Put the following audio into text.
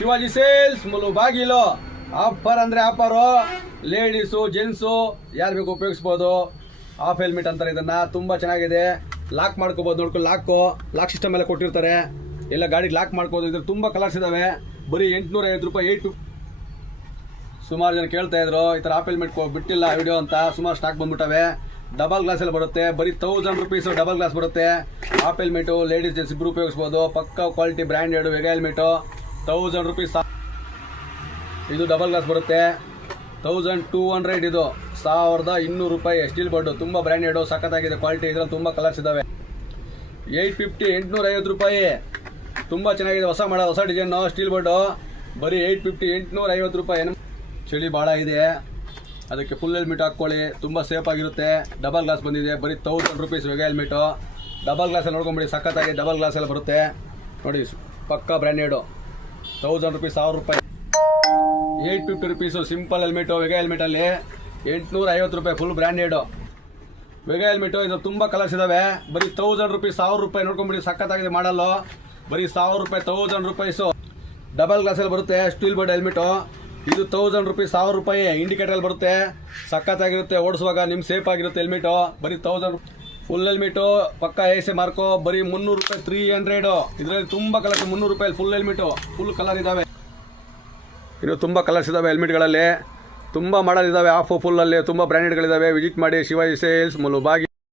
Shivaji sales Mulbagal. Offer ಅಂದರೆ offer. Ladies gents ಯಾರು ಬೇಕು ಉಪಯೋಗಿಸ್ಬೋದು. ಆಫ್ ಹೆಲ್ಮೆಟ್ ಅಂತಾರೆ ಇದನ್ನು. ತುಂಬ ಚೆನ್ನಾಗಿದೆ. ಲಾಕ್ ಮಾಡ್ಕೋಬೋದು. ನೋಡ್ಕೊಂಡು ಲಾಕ್ ಸಿಸ್ಟಮ್ ಎಲ್ಲ ಕೊಟ್ಟಿರ್ತಾರೆ. ಎಲ್ಲ ಗಾಡಿಗೆ ಲಾಕ್ ಮಾಡ್ಕೋಬೋದು. ಇದ್ರ ತುಂಬ ಕಲರ್ಸ್ ಇದ್ದಾವೆ. ಬರೀ 850 ರೂಪಾಯಿ. ಸುಮಾರು ಜನ ಕೇಳ್ತಾ ಇದ್ರು ಈ ಥರ ಆಫ್ ಹೆಲ್ಮೆಟ್ ಬಿಟ್ಟಿಲ್ಲ ವಿಡಿಯೋ ಅಂತ. ಸುಮಾರು ಸ್ಟಾಕ್ ಬಂದ್ಬಿಟ್ಟವೆ. ಡಬಲ್ ಗ್ಲಾಸ್ ಎಲ್ಲ ಬರುತ್ತೆ. ಬರೀ 1000 ರೂಪೀಸ್ ಡಬಲ್ ಗ್ಲಾಸ್ ಬರುತ್ತೆ. ಆಫ್ ಹೆಲ್ಮೆಟು ಲೇಡೀಸ್ ಜೆಂಟ್ಸ್ ಇಬ್ಬರು ಉಪಯೋಗಿಸ್ಬೋದು. ಪಕ್ಕ quality branded Vega helmet 1000 rupees. ಇದು ಡಬಲ್ ಗ್ಲಾಸ್ ಬರುತ್ತೆ. 1200 ಇದು 1200 ರೂಪಾಯಿ. ಸ್ಟೀಲ್ ಬೋರ್ಡು ತುಂಬ ಬ್ರ್ಯಾಂಡೆಡು ಸಖತ್ತಾಗಿದೆ ಕ್ವಾಲಿಟಿ. ಇದರಲ್ಲಿ ತುಂಬ ಕಲರ್ಸ್ ಇದ್ದಾವೆ. 850 ರೂಪಾಯಿ. ತುಂಬ ಚೆನ್ನಾಗಿದೆ. ಹೊಸ ಡಿಸೈನು ಸ್ಟೀಲ್ ಬೋರ್ಡು. ಬರೀ 850 ರೂಪಾಯಿ. ಚಳಿ ಭಾಳ ಇದೆ, ಅದಕ್ಕೆ ಫುಲ್ ಹೆಲ್ಮೆಟ್ ಹಾಕ್ಕೊಳ್ಳಿ. ತುಂಬ ಸೇಫ್ ಆಗಿರುತ್ತೆ. ಡಬಲ್ ಗ್ಲಾಸ್ ಬಂದಿದೆ. ಬರೀ 1000 rupees Vega helmet. Double glass ಎಲ್ಲ ನೋಡ್ಕೊಂಬಿಡಿ, ಸಖತ್ತಾಗಿ ಡಬಲ್ ಗ್ಲಾಸ್ ಎಲ್ಲ ಬರುತ್ತೆ ನೋಡಿ. ಪಕ್ಕಾ ಬ್ರ್ಯಾಂಡೆಡು 1000 ರೂಪೀಸ್, 1000 ರೂಪಾಯಿ. 850 ರೂಪೀಸು ಸಿಂಪಲ್ ಹೆಲ್ಮೆಟು ವೆಗಾ ಹೆಲ್ಮೆಟಲ್ಲಿ. 850 ರೂಪಾಯಿ ಫುಲ್ ಬ್ರ್ಯಾಂಡೆಡು ವೆಗಾ ಹೆಲ್ಮೆಟು. ಇದು ತುಂಬ ಕಲರ್ಸ್ ಇದ್ದಾವೆ. ಬರೀ 1000 ರೂಪೀಸ್, 1000 ರೂಪಾಯಿ. ನೋಡ್ಕೊಂಬಿಡಿ, ಸಖತ್ತಾಗಿದೆ ಮಾಡಲು. ಬರೀ 1000 ರೂಪಾಯಿ, 1000 ರೂಪಾಯಿಸು. ಡಬಲ್ ಗ್ಲಾಸ್ ಎಲ್ಲ ಬರುತ್ತೆ ಸ್ಟೀಲ್ ಬೋರ್ಡ್ ಹೆಲ್ಮೆಟು. ಇದು 1000 ರೂಪೀಸ್, 1000 ರೂಪಾಯಿ. ಇಂಡಿಕೇಟರ್ ಬರುತ್ತೆ, ಸಖತ್ತಾಗಿರುತ್ತೆ. ಓಡಿಸುವಾಗ ನಿಮ್ಗೆ ಸೇಫ್ ಆಗಿರುತ್ತೆ ಹೆಲ್ಮೆಟು. ಬರೀ 1000. ಫುಲ್ ಹೆಲ್ಮೆಟು ಪಕ್ಕ AC ಮಾರ್ಕೋ. ಬರೀ 300 ರೂಪಾಯಿ, 300. ಇದರಲ್ಲಿ ತುಂಬ ಕಲರ್ಸ್. 300 ರೂಪಾಯಿ ಫುಲ್ ಹೆಲ್ಮೆಟು. ಫುಲ್ ಕಲರ್ ಇದ್ದಾವೆ. ಇನ್ನು ತುಂಬ ಕಲರ್ಸ್ ಇದ್ದಾವೆ ಹೆಲ್ಮೆಟ್ಗಳಲ್ಲಿ. ತುಂಬ ಮಾಡಲ್ ಇದ್ದಾವೆ. ಆಫ್ ಫುಲ್ಲಲ್ಲಿ ತುಂಬ ಬ್ರ್ಯಾಂಡೆಡ್ಗಳಿದ್ದಾವೆ. ವಿಸಿಟ್ ಮಾಡಿ ಶಿವಾಜಿ ಸೇಲ್ಸ್ ಮುಳುಬಾಗಿಲು.